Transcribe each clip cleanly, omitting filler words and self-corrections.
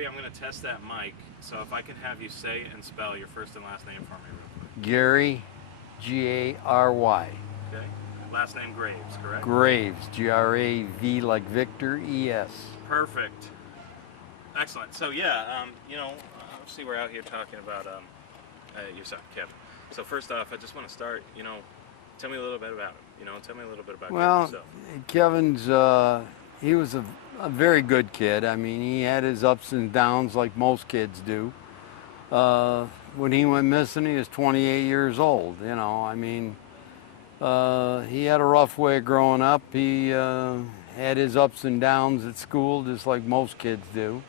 Gary, I'm going to test that mic, so if I can have you say and spell your first and last name for me real quick. Gary, Gary. Okay? Last name Graves, correct? Graves, Grav like Victor, Es. Perfect. Excellent. So yeah, obviously we're out here talking about your son, Kevin. So first off, I just want to start, tell me a little bit about him. Tell me a little bit about Kevin Well, yourself. Kevin's, he was a very good kid. I mean, he had his ups and downs like most kids do. When he went missing, he was 28 years old, I mean, he had a rough way of growing up. He had his ups and downs at school, just like most kids do.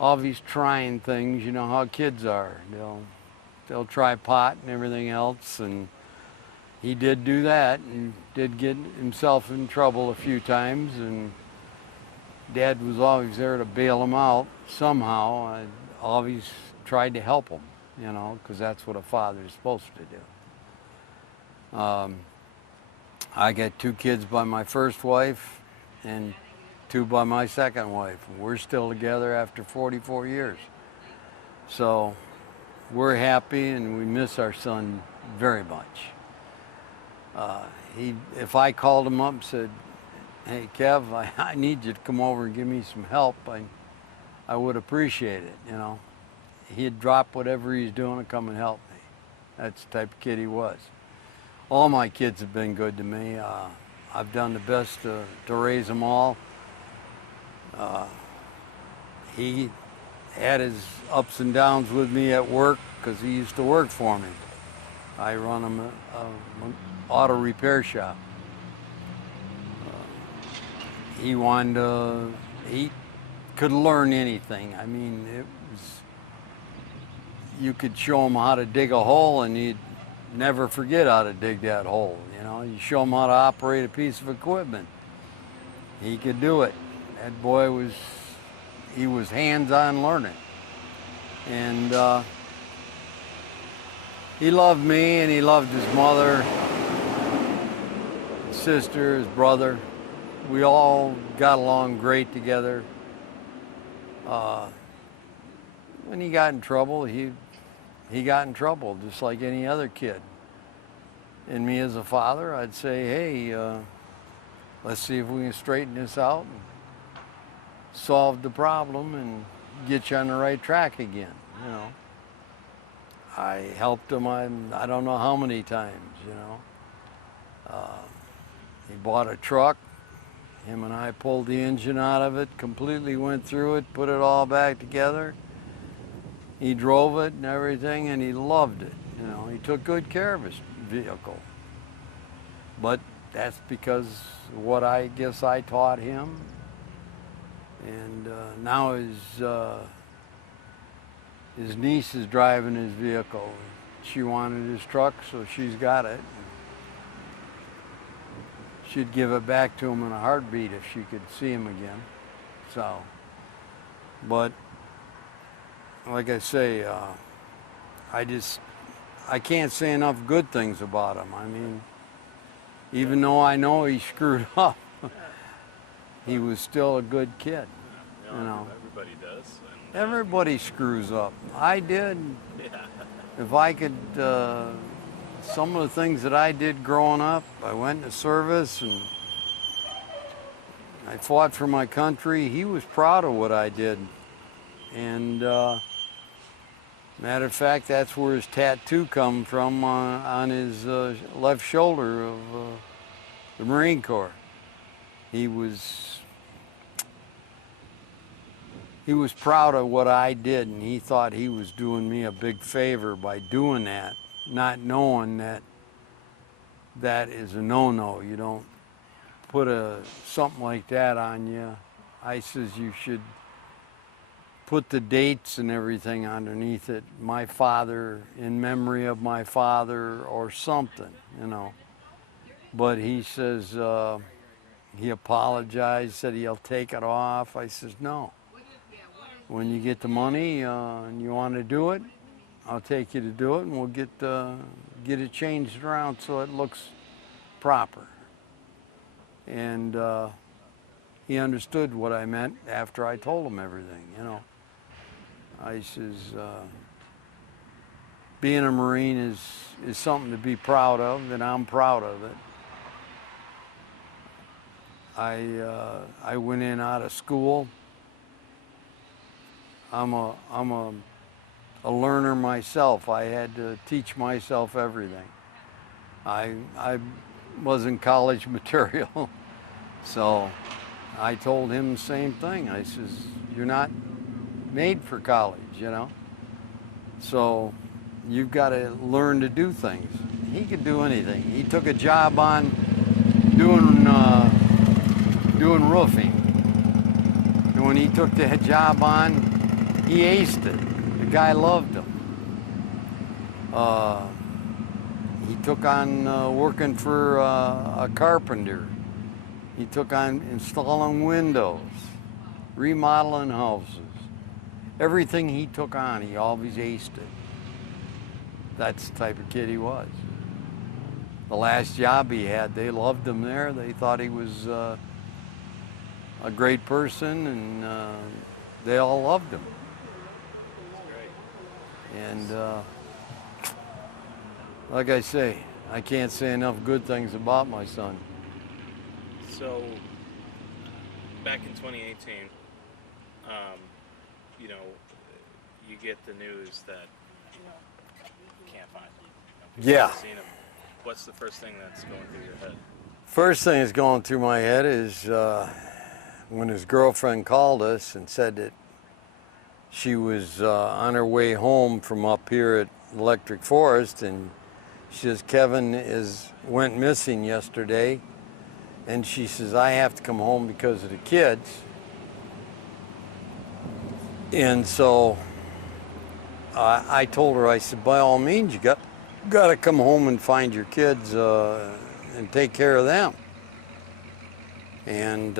Always trying things, you know how kids are. They'll try pot and everything else, and he did do that and did get himself in trouble a few times, and Dad was always there to bail him out somehow. I always tried to help him, because that's what a father is supposed to do. I got 2 kids by my first wife and 2 by my second wife. We're still together after 44 years. So we're happy, and we miss our son very much. If I called him up and said, "Hey, Kev, I need you to come over and give me some help," I would appreciate it, He'd drop whatever he's doing and come and help me. That's the type of kid he was. All my kids have been good to me. I've done the best to raise them all. He had his ups and downs with me at work because he used to work for me. I run an auto repair shop. He could learn anything. I mean, you could show him how to dig a hole and he'd never forget how to dig that hole. You show him how to operate a piece of equipment, he could do it. That boy was hands-on learning. And he loved me, and he loved his mother, his sister, his brother. We all got along great together. When he got in trouble, he got in trouble just like any other kid. And me as a father, I'd say, "Hey, let's see if we can straighten this out and solve the problem and get you on the right track again." I helped him I don't know how many times. He bought a truck. Him and I pulled the engine out of it, completely went through it, put it all back together. He drove it and everything, and he loved it. He took good care of his vehicle. But that's because of what I guess I taught him. And now his niece is driving his vehicle. She wanted his truck, so she's got it. She'd give it back to him in a heartbeat if she could see him again. So, but like I say, I can't say enough good things about him. I mean, even though I know he screwed up, he was still a good kid. Everybody does. And, Everybody screws up. I did. yeah. If I could, some of the things that I did growing up, I went into service and I fought for my country. He was proud of what I did. And matter of fact, that's where his tattoo come from on his left shoulder of the Marine Corps. He was proud of what I did, and he thought he was doing me a big favor by doing that, not knowing that that is a no-no. You don't put something like that on you. I says you should put the dates and everything underneath it. My father, in memory of my father, or something, But he says, he apologized, said he'll take it off. I says, no. When you get the money and you want to do it, I'll take you to do it, and we'll get it changed around so it looks proper. And he understood what I meant after I told him everything, I says, being a Marine is something to be proud of, and I'm proud of it. I went in out of school. I'm a learner myself. I had to teach myself everything. I wasn't college material, so I told him the same thing. I says, you're not made for college, you know? So you've got to learn to do things. He could do anything. He took a job on doing roofing. And when he took the job on, he aced it. The guy loved him. He took on working for a carpenter. He took on installing windows, remodeling houses. Everything he took on, he always aced it. That's the type of kid he was. The last job he had, they loved him there. They thought he was a great person, and they all loved him. And like I say, I can't say enough good things about my son. So, back in 2018, you know, you get the news that you can't find him. You know, Yeah. haven't seen him. What's the first thing that's going through your head? First thing that's going through my head is when his girlfriend called us and said that she was on her way home from up here at Electric Forest, and she says, Kevin went missing yesterday, and she says, I have to come home because of the kids. And so I told her, I said, by all means, you got to come home and find your kids and take care of them. And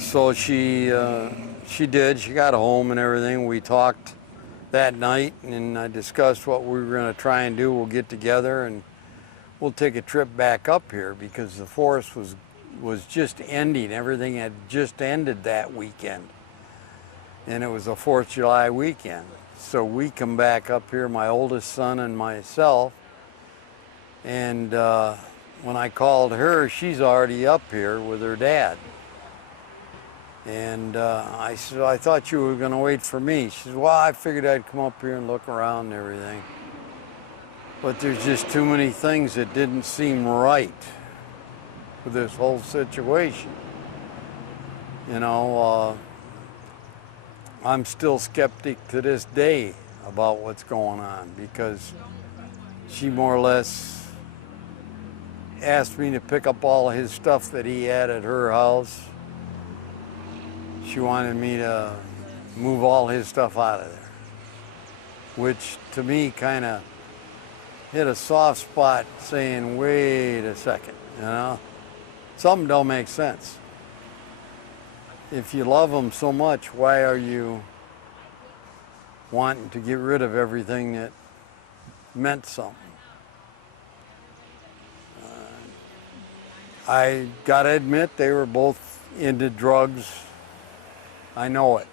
so she did. She got home and everything. We talked that night, and I discussed what we were going to try and do. We'll get together and we'll take a trip back up here, because the forest was just ending. Everything had just ended that weekend, and it was a 4th of July weekend. So we come back up here, my oldest son and myself, and when I called her, she's already up here with her dad. And I said, I thought you were going to wait for me. She said, well, I figured I'd come up here and look around and everything. But there's just too many things that didn't seem right with this whole situation. You know, I'm still skeptic to this day about what's going on, because she more or less asked me to pick up all his stuff that he had at her house. She wanted me to move all his stuff out of there, which to me kind of hit a soft spot, saying, wait a second, you know? Something don't make sense. If you love them so much, why are you wanting to get rid of everything that meant something? I gotta admit, they were both into drugs. I know it.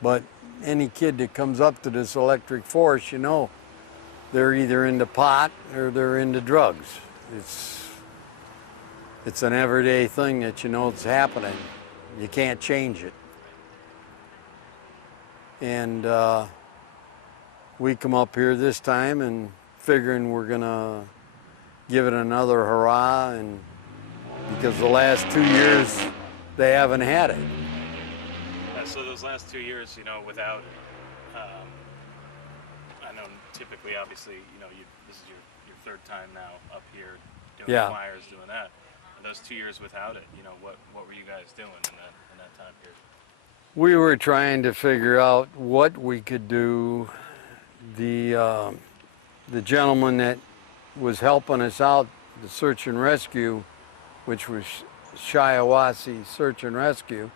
But any kid that comes up to this Electric Forest, you know, they're either into pot or they're into drugs. It's an everyday thing that you know it's happening. You can't change it. And we come up here this time and figuring we're gonna give it another hurrah, and because the last 2 years they haven't had it. So those last 2 years, you know, without, I know typically, obviously, you know, this is your 3rd time now up here doing flyers, doing that. And those 2 years without it, you know, what were you guys doing in that time period? We were trying to figure out what we could do. The gentleman that was helping us out, the search and rescue, which was Shiawassee Search and Rescue,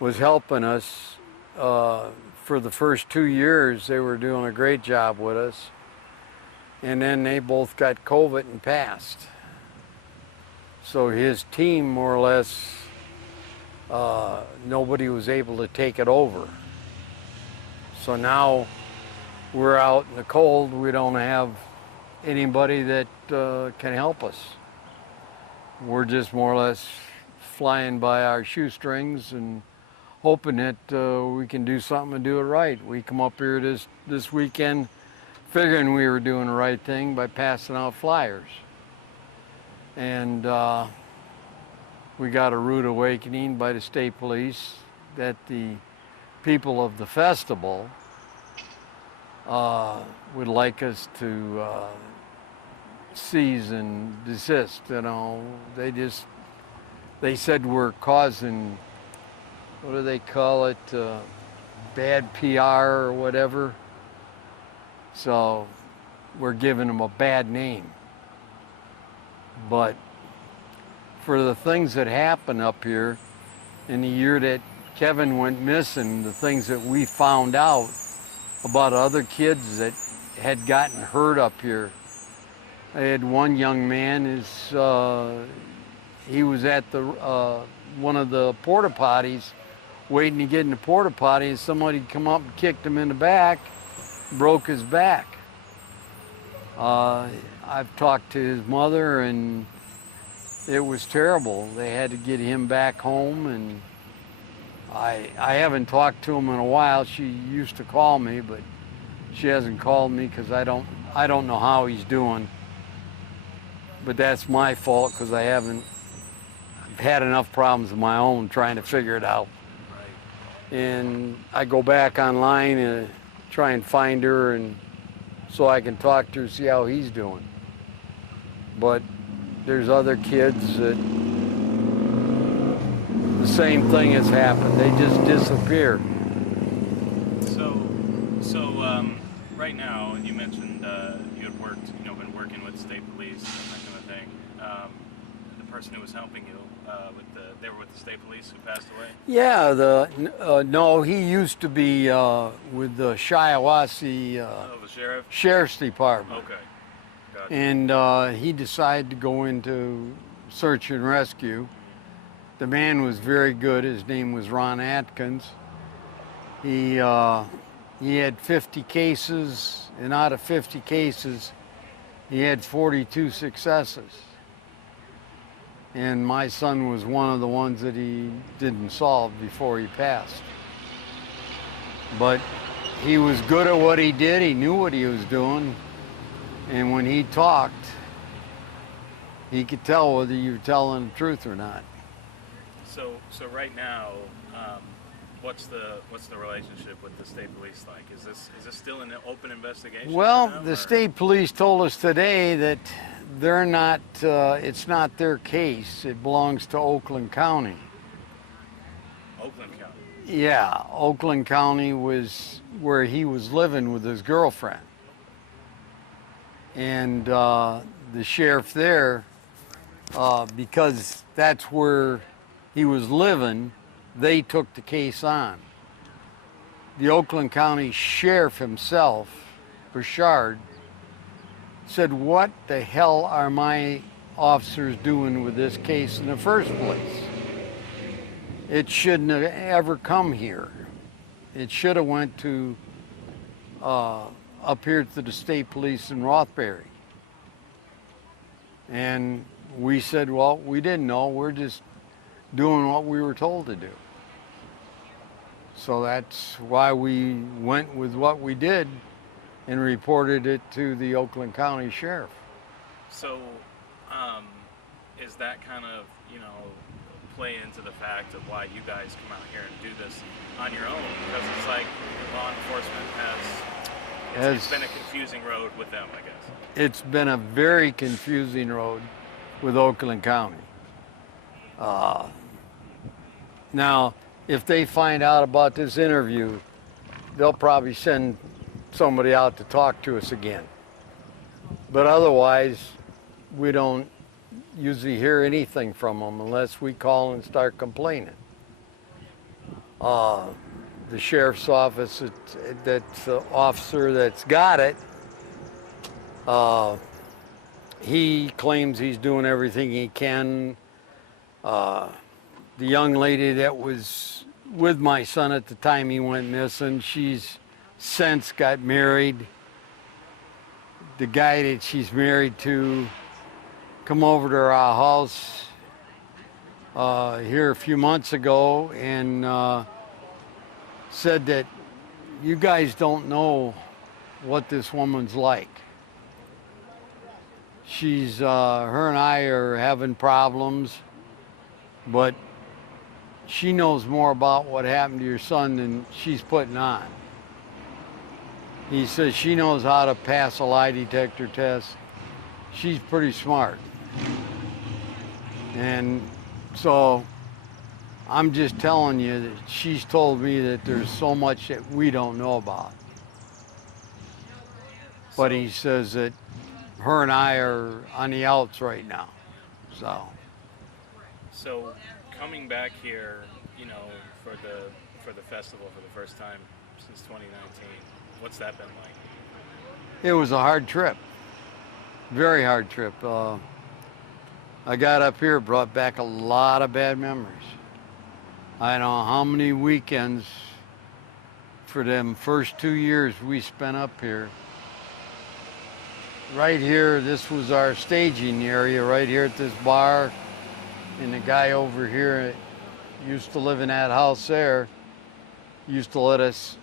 was helping us for the first 2 years. They were doing a great job with us, and then they both got COVID and passed. So his team more or less nobody was able to take it over. So now we're out in the cold. We don't have anybody that can help us. We're just more or less flying by our shoestrings and hoping that we can do something and do it right. We come up here this weekend figuring we were doing the right thing by passing out flyers. And we got a rude awakening by the state police that the people of the festival would like us to cease and desist. You know, they said we're causing, what do they call it, bad PR or whatever. So we're giving them a bad name. But for the things that happened up here in the year that Kevin went missing, the things that we found out about other kids that had gotten hurt up here. I had one young man, he was at the one of the porta potties, waiting to get in the porta potty, and somebody come up and kicked him in the back, broke his back. I've talked to his mother, and it was terrible. They had to get him back home, and I haven't talked to him in a while. She used to call me, but she hasn't called me because I don't know how he's doing. But that's my fault because I've had enough problems of my own trying to figure it out. Right. And I go back online and try and find her, and so I can talk to her, see how he's doing. But there's other kids that the same thing has happened. They just disappear. So right now, you mentioned you had worked, been working with state police and that kind of thing. The person who was helping you, they were with the state police who passed away? Yeah, no, he used to be with the Shiawassee The sheriff? Sheriff's Department. Okay, gotcha. And he decided to go into search and rescue. The man was very good. His name was Ron Atkins. He had 50 cases, and out of 50 cases, he had 42 successes. And my son was one of the ones that he didn't solve before he passed. But he was good at what he did. He knew what he was doing. And when he talked, he could tell whether you were telling the truth or not. So right now, what's the relationship with the state police like? Is this still an open investigation? Well, for them, the state police told us today that they're not. It's not their case. It belongs to Oakland County. Oakland County. Yeah, Oakland County was where he was living with his girlfriend, and the sheriff there, because that's where he was living, they took the case on. The Oakland County Sheriff himself, Bouchard, said, "What the hell are my officers doing with this case in the first place? It shouldn't have ever come here. It should have went to up here to the state police in Rothbury." And we said, "Well, we didn't know. We're just doing what we were told to do." So that's why we went with what we did and reported it to the Oakland County Sheriff. So, is that kind of, play into the fact of why you guys come out here and do this on your own? Because it's like law enforcement it's been a confusing road with them, I guess. It's been a very confusing road with Oakland County. Now, if they find out about this interview, they'll probably send somebody out to talk to us again. But otherwise, we don't usually hear anything from them unless we call and start complaining. The sheriff's office, that's the officer that's got it, he claims he's doing everything he can. the young lady that was with my son at the time he went missing, she's since got married. The guy that she's married to come over to our house here a few months ago and said that you guys don't know what this woman's like. She's, her and I are having problems, but she knows more about what happened to your son than she's putting on. He says she knows how to pass a lie detector test. She's pretty smart. And so I'm just telling you that she's told me that there's so much that we don't know about. But he says that her and I are on the outs right now. So coming back here, you know, for the festival for the first time since 2019, what's that been like? It was a hard trip, very hard trip. I got up here, brought back a lot of bad memories. I don't know how many weekends for them first 2 years we spent up here. Right here, this was our staging area, right here at this bar. And the guy over here used to live in that house there, used to let us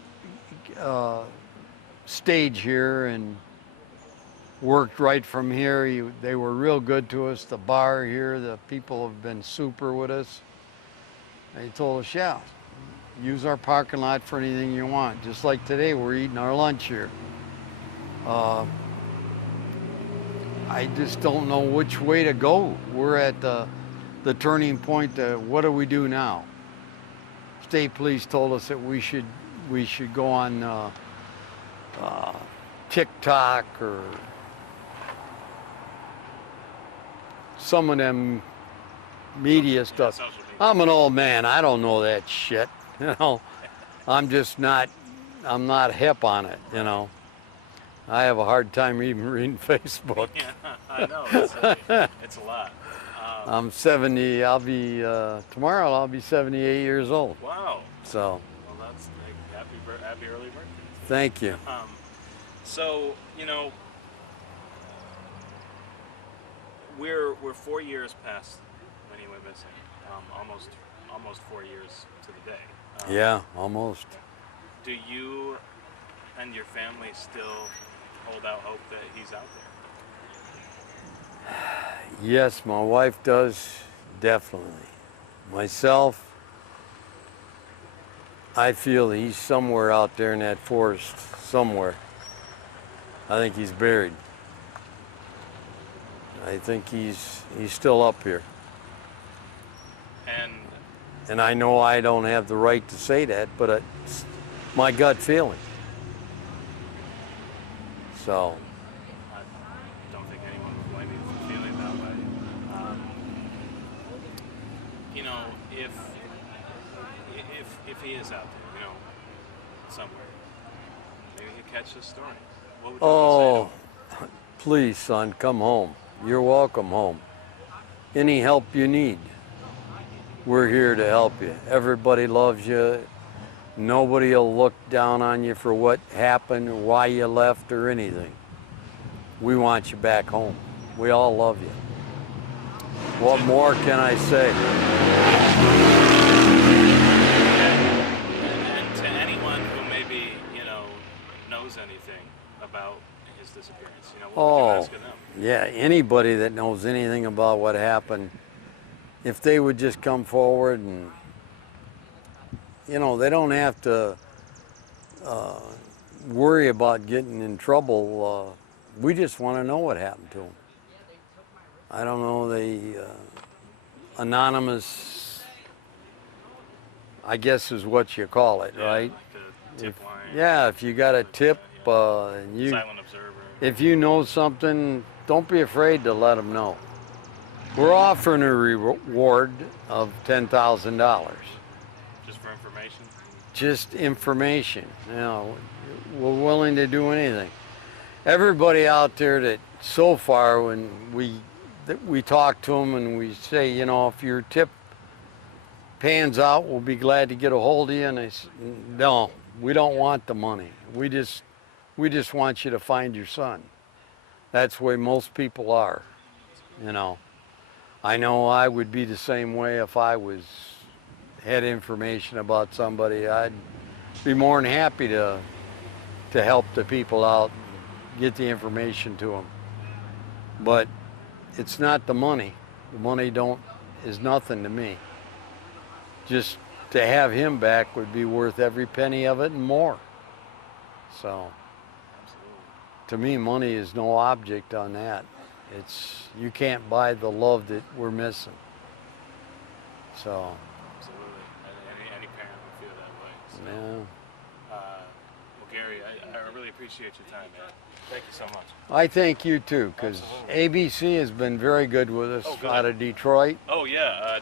stage here and worked right from here. They were real good to us. The bar here, the people have been super with us. They told us, yeah, use our parking lot for anything you want. Just like today, we're eating our lunch here. I just don't know which way to go. We're at the turning point. What do we do now? State police told us that we should go on TikTok or some of them media stuff. Social media. I'm an old man. I don't know that shit. You know, I'm not hip on it. You know, I have a hard time even reading Facebook. Yeah, I know. It's a lot. I'm 70. I'll be tomorrow. I'll be 78 years old. Wow. So. Well, that's happy early birthday. Thank you. So you know, we're 4 years past when he went missing. Almost 4 years to the day. Yeah, almost. Do you and your family still hold out hope that he's out there? Yes, my wife does, definitely. Myself, I feel he's somewhere out there in that forest, somewhere. I think he's buried. I think he's still up here. And I know I don't have the right to say that, but it's my gut feeling. So. I don't think anyone would blame you for feeling that way. You know, if he is out there, you know, somewhere, maybe he'll catch the story. What would you say to him? Please, son, come home. You're welcome home. Any help you need, we're here to help you. Everybody loves you. Nobody will look down on you for what happened or why you left or anything. We want you back home. We all love you. What more can I say? And to anyone who maybe, you know, knows anything about his disappearance, you know, what would you ask of them? Yeah, anybody that knows anything about what happened, if they would just come forward and, you know, they don't have to worry about getting in trouble. We just want to know what happened to them. I don't know, the anonymous, I guess is what you call it, right? Like a tip line. Yeah, if you got a tip, and Silent observer. if you know something, don't be afraid to let them know. We're offering a reward of $10,000. Just for information? Just information. You know, we're willing to do anything. Everybody out there that so far, when we talk to them and we say, you know, if your tip pans out, we'll be glad to get a hold of you. And they said, no, we don't want the money. We just want you to find your son. That's the way most people are, you know. I know I would be the same way if I had information about somebody. I'd be more than happy to help the people out, get the information to them. But it's not the money. The money is nothing to me. Just to have him back would be worth every penny of it and more. So, to me, money is no object on that. You can't buy the love that we're missing. So. Absolutely. Any parent would feel that way. So, Yeah. Well, Gary, I really appreciate your time, man. Thank you so much. I thank you too, because ABC has been very good with us Oh, good. out of Detroit. Oh, yeah.